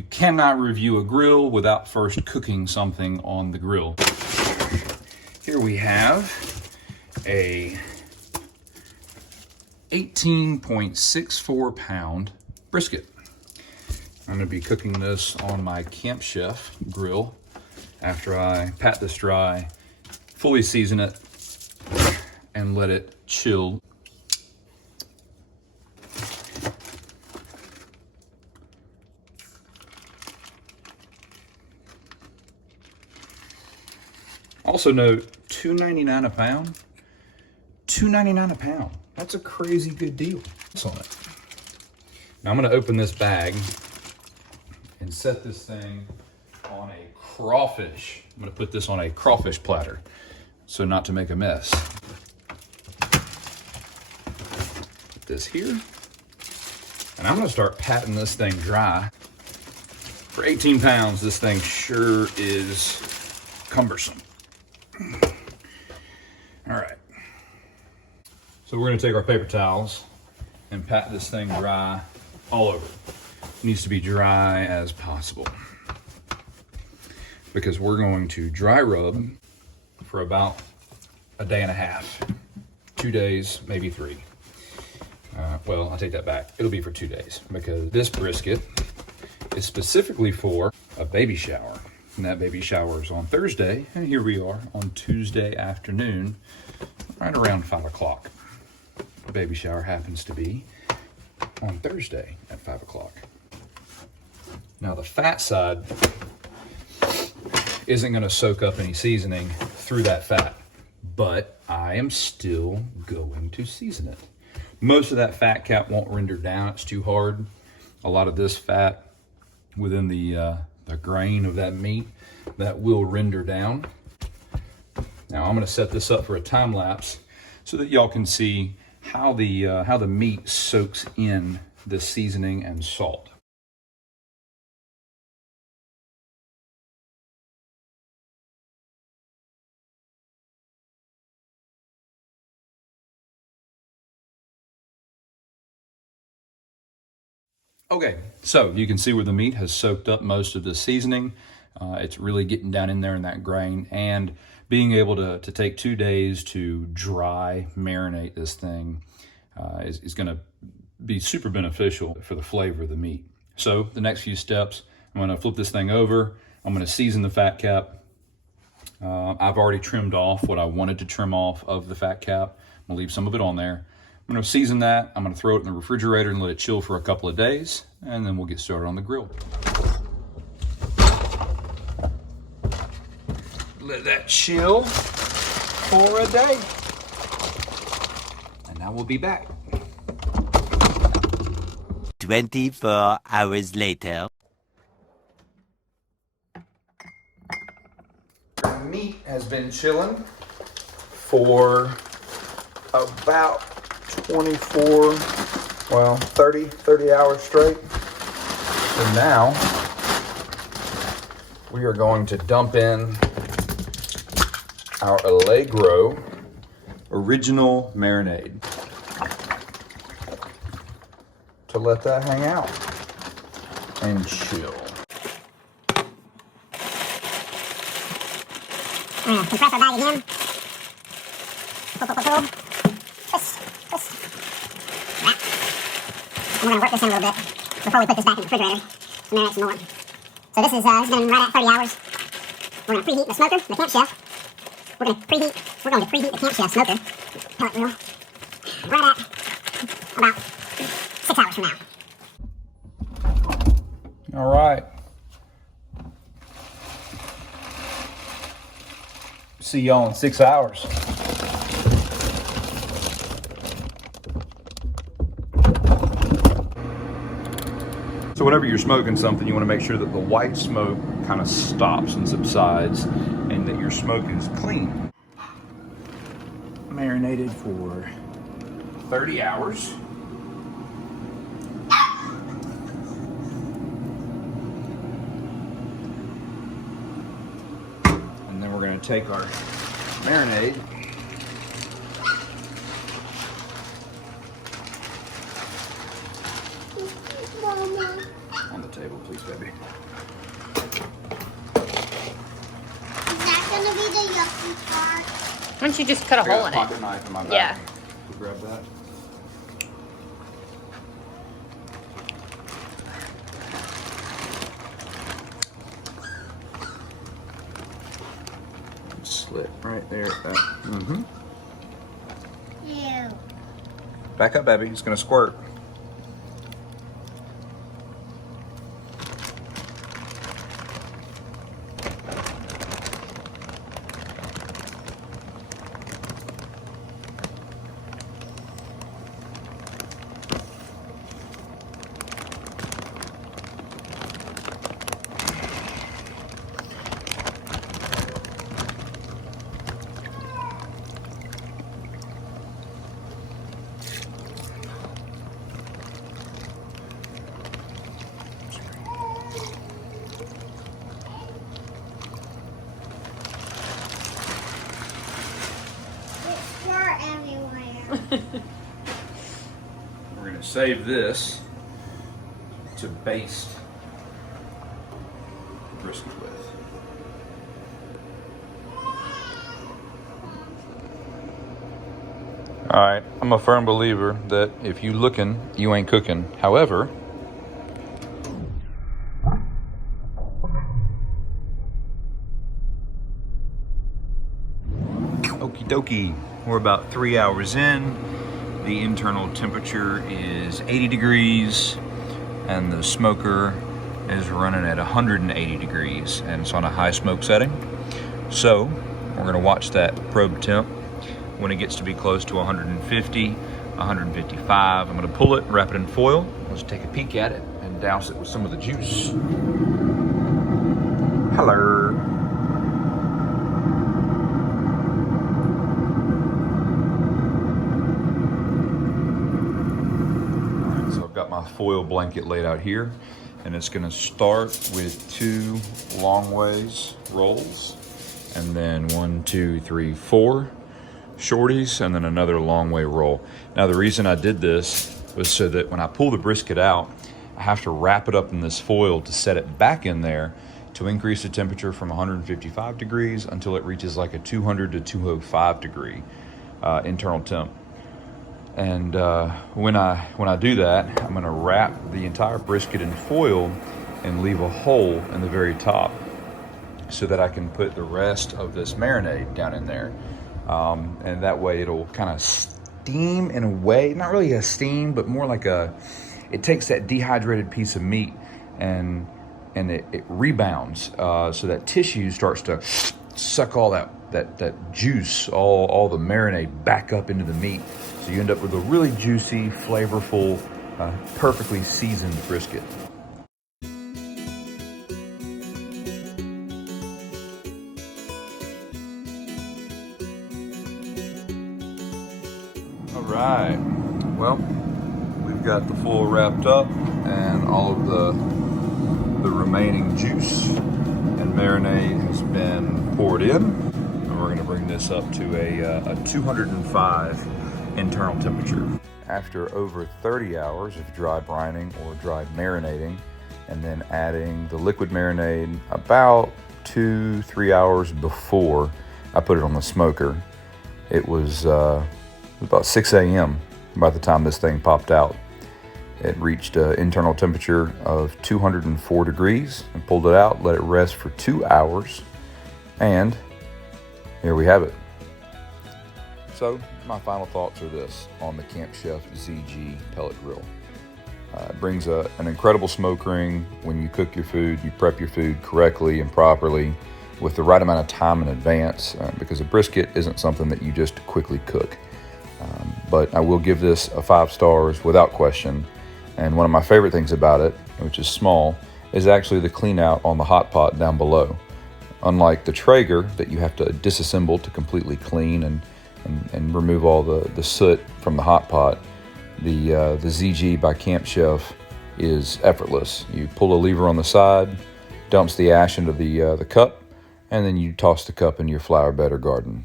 You cannot review a grill without first cooking something on the grill. Here we have a 18.64 pound brisket. I'm gonna be cooking this on my Camp Chef grill after I pat this dry, fully season it, and let it chill. Also note, $2.99 a pound. $2.99 a pound. That's a crazy good deal. What's on it? Now I'm gonna open this bag and set this thing on a crawfish. I'm gonna put this on a crawfish platter, so not to make a mess. Put this here. And I'm gonna start patting this thing dry. For 18 pounds, this thing sure is cumbersome. All right. So we're gonna take our paper towels and pat this thing dry all over. It needs to be dry as possible, because we're going to dry rub for about a day and a half. 2 days, maybe 3. Well, I'll take that back. It'll be for 2 days, because this brisket is specifically for a baby shower. And that baby shower is on Thursday, and here we are on Tuesday afternoon, right around 5 o'clock. The baby shower happens to be on Thursday at 5 o'clock. Now the fat side isn't gonna soak up any seasoning through that fat, but I am still going to season it. Most of that fat cap won't render down, it's too hard. A lot of this fat within the grain of that meat, that will render down. Now I'm gonna set this up for a time lapse so that y'all can see how the meat soaks in the seasoning and salt. Okay, so you can see where the meat has soaked up most of the seasoning. It's really getting down in there in that grain, and being able to take 2 days to dry marinate this thing is gonna be super beneficial for the flavor of the meat. So the next few steps, I'm gonna flip this thing over. I'm gonna season the fat cap. I've already trimmed off what I wanted to trim off of the fat cap. I'm gonna leave some of it on there. I'm gonna season that. I'm gonna throw it in the refrigerator and let it chill for a couple of days, and then we'll get started on the grill. Let that chill for a day. And now we'll be back. 24 hours later. The meat has been chilling for about 30 hours straight. So now we are going to dump in our Allegro original marinade to let that hang out and chill. Compress our bag again. And we're going to work this in a little bit before we put this back in the refrigerator to marinate some more. So this has been right at 30 hours. We're going to preheat the smoker, the Camp Chef. We're going to preheat the Camp Chef smoker, pellet grill, right at about 6 hours from now. All right. See y'all in 6 hours. So whenever you're smoking something, you want to make sure that the white smoke kind of stops and subsides, and that your smoke is clean. Marinated for 30 hours. And then we're going to take our marinade On the table, please, baby. Is that gonna be the yucky part? Why don't you just cut a hole in it? Pocket knife in my bag. Yeah. We'll grab that. Slit right there. Mm-hmm. Ew. Back up, baby. It's gonna squirt. Everywhere. We're gonna save this to baste the brisket with. All right, I'm a firm believer that if you looking, you ain't cooking. However, okie dokie, we're about 3 hours in. The internal temperature is 80 degrees and the smoker is running at 180 degrees and it's on a high smoke setting. So we're gonna watch that probe temp. When it gets to be close to 150, 155, I'm gonna pull it, wrap it in foil. Let's take a peek at it and douse it with some of the juice. Hello. My foil blanket laid out here, and it's going to start with 2 long ways rolls, and then 1, 2, 3, 4 shorties, and then another long way roll. Now the reason I did this was so that when I pull the brisket out, I have to wrap it up in this foil to set it back in there to increase the temperature from 155 degrees until it reaches like a 200 to 205 degree internal temp. And when I do that, I'm gonna wrap the entire brisket in foil and leave a hole in the very top so that I can put the rest of this marinade down in there. And that way it'll kind of steam in a way, not really a steam, but more like it takes that dehydrated piece of meat and it rebounds so that tissue starts to suck all that juice, all the marinade back up into the meat. So you end up with a really juicy, flavorful, perfectly seasoned brisket. All right, well, we've got the foil wrapped up and all of the remaining juice and marinade has been poured in. And we're gonna bring this up to a 205 internal temperature. After over 30 hours of dry brining or dry marinating, and then adding the liquid marinade about 2-3 hours before I put it on the smoker, it was about 6 a.m. by the time this thing popped out. It reached an internal temperature of 204 degrees and pulled it out, let it rest for 2 hours, and here we have it. So my final thoughts are this on the Camp Chef ZG pellet grill. It brings an incredible smoke ring when you cook your food, you prep your food correctly and properly with the right amount of time in advance, because a brisket isn't something that you just quickly cook. But I will give this a 5 stars without question. And one of my favorite things about it, which is small, is actually the clean out on the hot pot down below. Unlike the Traeger that you have to disassemble to completely clean and remove all the soot from the hot pot, the ZG by Camp Chef is effortless. You pull a lever on the side, dumps the ash into the cup, and then you toss the cup into your flower bed or garden.